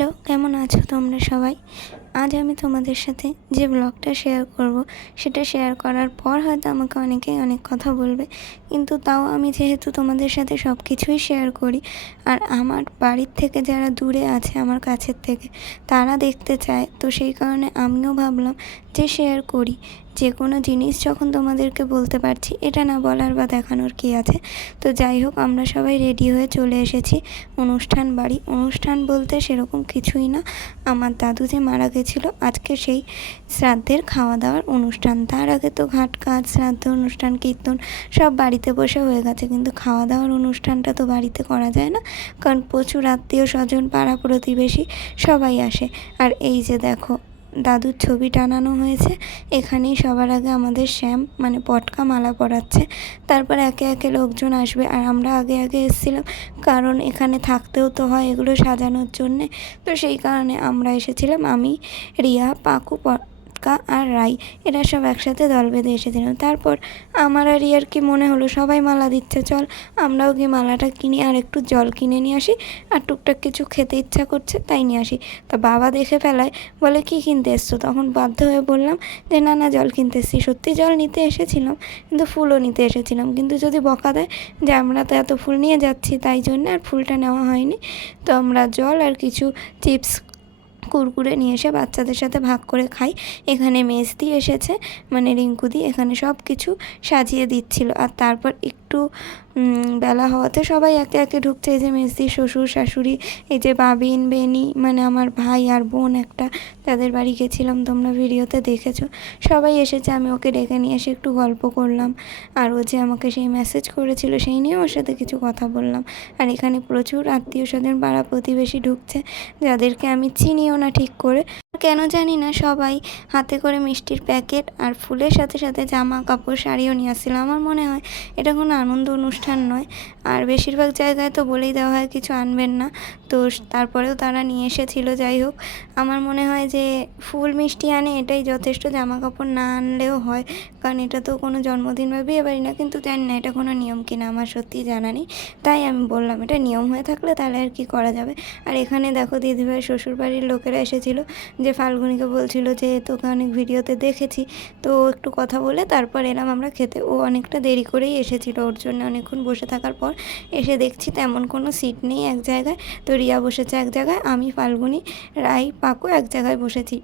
Hello কেমন আছো তোমরা সবাই? আজ আমি তোমাদের সাথে যে ব্লগটা শেয়ার করব, সেটা শেয়ার করার পর হয়তো আমাকে অনেকেই অনেক কথা বলবে। কিন্তু তাও আমি যেহেতু তোমাদের সাথে সব কিছুই শেয়ার করি, আর আমার বাড়ির থেকে যারা দূরে আছে, আমার কাছের থেকে, তারা দেখতে চায়। তো সেই কারণে আমিও ভাবলাম যে শেয়ার করি। যে কোনো জিনিস যখন তোমাদেরকে বলতে পারছি, এটা না বলার বা দেখানোর কি আছে? তো যাই হোক, আমরা সবাই রেডি হয়ে চলে এসেছি। অনুষ্ঠান বাড়ি, অনুষ্ঠান বলতে সেরকম কিছুই না। আমার দাদু যে মারা গেছিল আজকে সেই শ্রাদ্ধের খাওয়া দাওয়ার অনুষ্ঠান। তার আগে তো ঘাট কাজ, শ্রাদ্ধ অনুষ্ঠান, কীর্তন সব বাড়িতে বসে হয়ে গেছে। কিন্তু খাওয়া দাওয়ার অনুষ্ঠানটা তো বাড়িতে করা যায় না। কারণ প্রচুর আত্মীয় স্বজন পাড়া প্রতিবেশী সবাই আসে। আর এই যে দেখো দাদুর ছবি টানানো হয়েছে। এখানেই সবার আগে আমাদের শ্যাম মানে পটকা মালা পরাচ্ছে। তারপর একে একে লোকজন আসবে আর আমরা আগে আগে এসেছিলাম। কারণ এখানে থাকতেও তো হয় এগুলো সাজানোর জন্যে। তো সেই কারণে আমরা এসেছিলাম। আমি, রিয়া, পাকু কা আর রাই, এরা সব একসাথে দল বেঁধে এসেছিলাম তারপর আমার আর ইয়ার কি মনে হলো? সবাই মালা দিচ্ছে, চল আমরাও গিয়ে মালাটা কিনি আর একটু জল কিনে নিয়ে আসি আর টুকটাক কিছু খেতে ইচ্ছা করছে তাই নিয়ে আসি। তা বাবা দেখে ফেলায়, বলে, কি কিনতে এসছো? তখন বাধ্য হয়ে বললাম যে, না না, জল কিনতে এসছি। সত্যি জল নিতে এসেছিলাম, কিন্তু ফুলও নিতে এসেছিলাম। কিন্তু যদি বকা দেয় যে, আমরা তো এত ফুল নিয়ে যাচ্ছি, তাই জন্য আর ফুলটা নেওয়া হয়নি। তো আমরা জল আর কিছু চিপস কুরকুরে নিয়ে এসে বাচ্চাদের সাথে ভাগ করে খাই। এখানে মেজদি এসেছে মানে রিঙ্কুদি এখানে সব কিছু সাজিয়ে দিচ্ছিল। আর তারপর একটু বেলা হওয়াতে সবাই একে একে ঢুকছে। এই যে মেসি, শ্বশুর, শাশুড়ি, এই যে বাবিন, বেনি মানে আমার ভাই আর বোন একটা, তাদের বাড়ি গেছিলাম, তোমরা ভিডিওতে দেখেছ। সবাই এসেছে, আমি ওকে ডেকে নিয়ে এসে একটু গল্প করলাম। আর ও যে আমাকে সেই মেসেজ করেছিল, সেই নিয়ে ওর সাথে কিছু কথা বললাম। আর এখানে প্রচুর আত্মীয় স্বজন পাড়া প্রতিবেশী ঢুকছে, যাদেরকে আমি চিনিও না ঠিক করে। কেন জানি না, সবাই হাতে করে মিষ্টির প্যাকেট আর ফুলের সাথে সাথে জামা, কাপড়, শাড়িও নিয়ে আসছিল। আমার মনে হয় এটা কোনো আনন্দ অনুষ্ঠান নয়। আর বেশিরভাগ জায়গায় তো বলেই দেওয়া হয়, কিছু আনবেন না। তো তারপরেও তারা নিয়ে এসেছিল, যাই হোক। আমার মনে হয় যে ফুল মিষ্টি আনে এটাই যথেষ্ট, জামা, কাপড় না আনলেও হয়। কারণ এটা তো কোনো জন্মদিন বা বিয়ে বাড়ি না, কিন্তু জানি না এটা কোনো নিয়ম কিনা, আমার সত্যিই জানা নেই। তাই আমি বললাম, এটা নিয়ম হয়ে থাকলে তাহলে আর কি করা যাবে? আর এখানে দেখো দিদিভাই, শ্বশুরবাড়ির লোকেরা এসেছিল। যে ফাল্গুনিকে বলছিল যে, তোকে অনেক ভিডিওতে দেখেছি, তো একটু কথা বলে তারপর এলাম আমরা খেতে। ও অনেকটা দেরি করেই এসেছিল, ওর জন্য অনেকক্ষণ বসে থাকার পর এসে দেখছি তেমন কোনো সিট নেই এক জায়গায়। তো রিয়া বসেছে এক জায়গায়, আমি, ফাল্গুনি, রাই, পাকো এক জায়গায় বসেছি।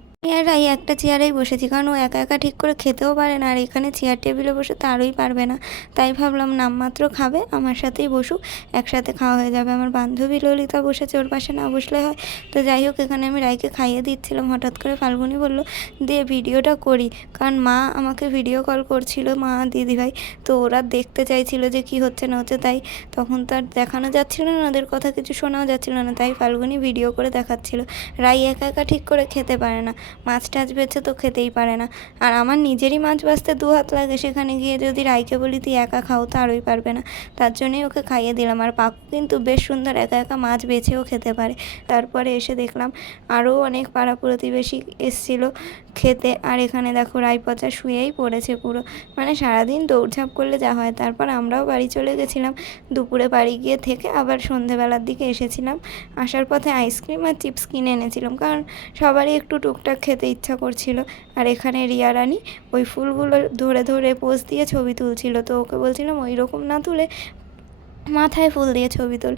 রাই একটা চেয়ারেই বসেছি, কারণ ও একা একা ঠিক করে খেতেও পারে না, আর এখানে চেয়ার টেবিলে বসে তো আরোই পারবে না। তাই ভাবলাম নামমাত্র খাবে, আমার সাথেই বসুক, একসাথে খাওয়া হয়ে যাবে। আমার বান্ধবী ললিতা বসেছে, ওর পাশে না বসলে হয়। তো যাই হোক, এখানে আমি রাইকে খাইয়ে দিচ্ছিলাম। হঠাৎ করে ফাল্গুনি বলল দিয়ে ভিডিওটা করি। কারণ মা আমাকে ভিডিও কল করছিল, মা দিদিভাই। তো ওরা দেখতে চাইছিল যে কি হচ্ছে না হচ্ছে, তাই তখন তার দেখানো যাচ্ছিল না, ওদের কথা কিছু শোনাও যাচ্ছিল না, তাই ফাল্গুনি ভিডিও করে দেখাচ্ছিল। রাই একা একা ঠিক করে খেতে পারে না। মাছ টাছ বেছে তো খেতেই পারে না। আর আমার নিজেরই মাছ বাছতে দু হাত লাগে, সেখানে গিয়ে যদি রাইকে বলি, তুই একা খাও, তো আরোই পারবে না। তার জন্যই ওকে খাইয়ে দিলাম। আর পাকু কিন্তু বেশ সুন্দর একা একা মাছ বেছেও খেতে পারে। তারপরে এসে দেখলাম আরও অনেক পাড়া প্রতিবেশী এসছিলো খেতে। আর এখানে দেখো রাই পচা শুয়েই পড়েছে পুরো। মানে সারাদিন দৌড়ঝাঁপ করলে যা হয়। তারপর আমরাও বাড়ি চলে গেছিলাম। দুপুরে বাড়ি গিয়ে থেকে আবার সন্ধেবেলার দিকে এসেছিলাম। আসার পথে আইসক্রিম আর চিপস কিনে এনেছিলাম। কারণ সবারই একটু টুকটাক খেতে ইচ্ছা করছিল। আর এখানে রিয়া রানী ওই ফুলগুলো ধরে ধরে পোজ দিয়ে ছবি তুলছিল। তো ওকে বলছিলাম ওই রকম না তুলে মাথায় ফুল দিয়ে ছবি তোল।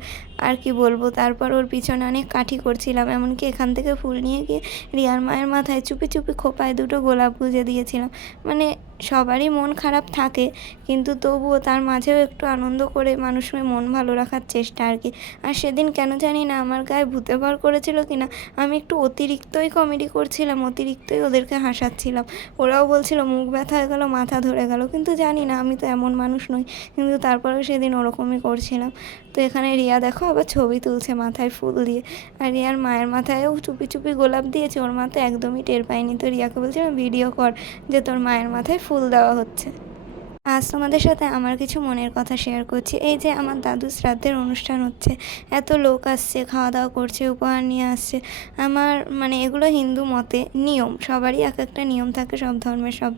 আর কি বলব, তারপর ওর পিছনে অনেক কাঠি করছিলাম। এমনকি এখান থেকে ফুল নিয়ে গিয়ে রিয়ার মায়ের মাথায় চুপি চুপি খোপায় দুটো গোলাপ গুঁজে দিয়েছিলাম। মানে সবারই মন খারাপ থাকে, কিন্তু তবুও তার মাঝেও একটু আনন্দ করে মানুষের মন ভালো রাখার চেষ্টা আর কি। আর সেদিন কেন জানি না আমার গায়ে ভূতে ভর করেছিল কি না, আমি একটু অতিরিক্তই কমেডি করছিলাম, অতিরিক্তই ওদেরকে হাসাচ্ছিলাম। ওরাও বলছিল, মুখ ব্যথা হয়ে গেলো, মাথা ধরে গেল। কিন্তু জানি না, আমি তো এমন মানুষ নই, কিন্তু তারপরেও সেদিন ওরকমই করছিলাম। তো এখানে রিয়া দেখো, আবার ছবি তুলছে মাথায় ফুল দিয়ে। আর রিয়ার মায়ের মাথায়ও চুপি চুপি গোলাপ দিয়েছে, ওর মাথায় একদমই টের পায়নি। তো রিয়াকে বলছিলাম, ভিডিও কর যে তোর মায়ের মাথায় ফুল দেওয়া হচ্ছে। আজ তোমাদের সাথে আমার কিছু মনের কথা শেয়ার করছি। এই যে আমার দাদু শ্রাদ্ধের অনুষ্ঠান হচ্ছে, এত লোক আসছে খাওয়া দাওয়া করছে, উপহার নিয়ে আসছে। আমার মানে এগুলো হিন্দু মতে নিয়ম, সবারই এক একটা নিয়ম থাকে, সব ধর্মের সব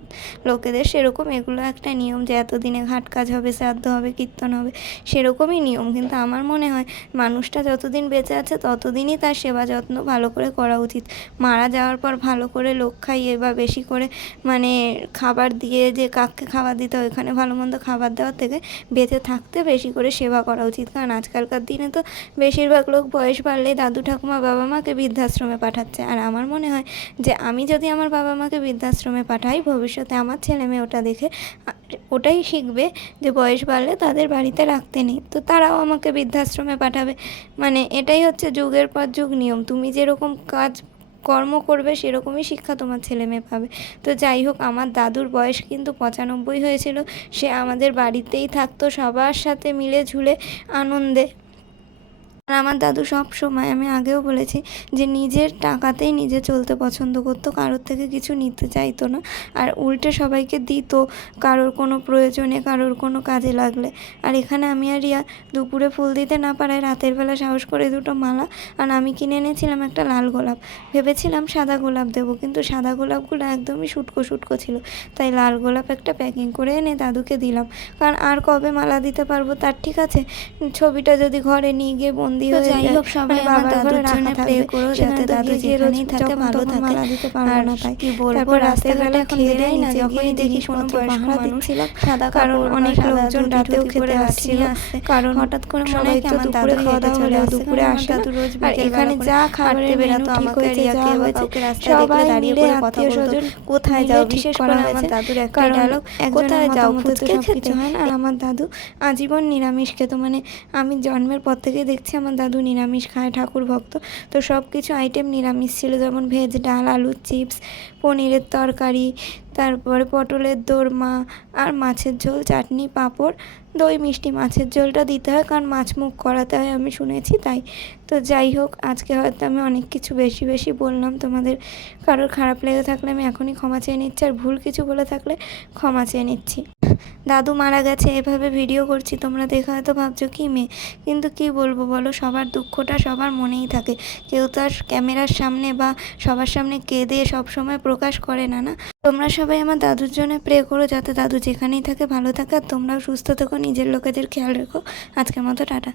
লোকেদের সেরকম এগুলো একটা নিয়ম যে এতদিনে ঘাট কাজ হবে, শ্রাদ্ধ হবে, কীর্তন হবে, সেরকমই নিয়ম। কিন্তু আমার মনে হয় মানুষটা যতদিন বেঁচে আছে, ততদিনই তার সেবা যত্ন ভালো করে করা উচিত। মারা যাওয়ার পর ভালো করে লোক খাইয়ে বা বেশি করে মানে খাবার দিয়ে যে কাককে খাবার দিতে হয় ওখানে ভালো মন্দ খাবার দেওয়ার থেকে বেঁচে থাকতে বেশি করে সেবা করা উচিত। কারণ আজকালকার দিনে তো বেশিরভাগ লোক বয়স বাড়লেই দাদু, ঠাকুমা বাবা মাকে বৃদ্ধাশ্রমে পাঠাচ্ছে। আর আমার মনে হয় যে আমি যদি আমার বাবা মাকে বৃদ্ধাশ্রমে পাঠাই, ভবিষ্যতে আমার ছেলে মেয়ে ওটা দেখে, ওটাই শিখবে যে বয়স বাড়লে তাদের বাড়িতে রাখতে নেই। তো তারাও আমাকে বৃদ্ধাশ্রমে পাঠাবে। মানে এটাই হচ্ছে যুগের পর যুগ নিয়ম। তুমি যেরকম কাজ কর্ম করবে সেরকমই শিক্ষা তোমার ছেলে মেয়ে পাবে। তো যাই হোক, আমার দাদুর বয়স কিন্তু পঁচানব্বই হয়েছিল। সে আমাদের বাড়িতেই থাকতো সবার সাথে মিলে ঝুলে আনন্দে। আর আমার দাদু সব সময় আমি আগেও বলেছি যে নিজের টাকাতেই নিজে চলতে পছন্দ করতো, কারোর থেকে কিছু নিতে চাইতো না। আর উল্টে সবাইকে দিত, কারোর কোনো প্রয়োজনে, কারোর কোনো কাজে লাগলে। আর এখানে আমি আর রিয়া দুপুরে ফুল দিতে না পারায় রাতের বেলা সাহস করে দুটো মালা আর আমি কিনে এনেছিলাম একটা লাল গোলাপ। ভেবেছিলাম সাদা গোলাপ দেবো, কিন্তু সাদা গোলাপগুলো একদমই শুটকো শুটকো ছিল। তাই লাল গোলাপ একটা প্যাকিং করে এনে দাদুকে দিলাম। কারণ আর কবে মালা দিতে পারব তার ঠিক আছে। ছবিটা যদি ঘরে নিয়ে গিয়ে বন্দি হয়ে যাই হোক সবাই মানে আমার বাবার দাদুর ঘরে জন্য রাখা থাকবে করো যাতে দাদু যেখানেই থাকে ভালো থাকে আর না কি বলব এখন খেয়ে দেয় না না। যখনই দেখি কোনো কোনো বয়স্ক মানুষ দিচ্ছিলাম সাদা কারণ অনেক লোকজন রাতেও খেতে আসছিল। কারণ হঠাৎ করে মনে হয় আমার দাদুই খাওয়া দাওয়া চলে আসছে। দুপুরে আসে না। রোজ আর এখানে যা খাবারের বেরাতো মেনু ঠিক আমাকে রিয়াকে হয়েছে, রাস্তায় দেখলে দাঁড়িয়ে করে কথা বলতো। কোথায় যাও বিশেষ করা আমার দাদুর একটা ডায়লগ কোথায় যাও তো ফুচকে খেতে হয় না। আর আমার দাদু আজীবন নিরামিষ খেত মানে আমি জন্মের পর থেকেই দেখছি আমার দাদু নিরামিষ খায়, ঠাকুর ভক্ত, তো সব কিছু আইটেম নিরামিষ ছিল, যেমন ভেজ ডাল আলুর চিপস পনিরের তরকারি, তারপরে পটলের দোরমা, আর মাছের ঝোল, চাটনি, পাঁপড় দই, মিষ্টি, মাছের ঝোলটা দিতে হয়, কারণ মাছ মুখ করাতে হয় আমি শুনেছি তাই। তো যাই হোক, আজকে হয়তো আমি অনেক কিছু বেশি বেশি বললাম, তোমাদের কারোর খারাপ লেগে থাকলে আমি এখনই ক্ষমা চেয়ে নিচ্ছি, আর ভুল কিছু বলে থাকলে ক্ষমা চেয়ে নিচ্ছি। দাদু মারা গেছে, এভাবে ভিডিও করছি, তোমরা দেখে হয়তো ভাবছ, কি মেয়ে? কিন্তু কি বলব বলো, সবার দুঃখটা সবার মনেই থাকে। কেউ তো আর ক্যামেরার সামনে বা সবার সামনে কেঁদে সব সময় প্রকাশ করে না না? তোমরা সবাই আমার দাদুর জন্য প্রে করো, যাতে দাদু যেখানেই থাকে ভালো থাকে, আর তোমরাও সুস্থ থেকো নিজের লোকেদের খেয়াল রেখো। আজকের মতো টাটা।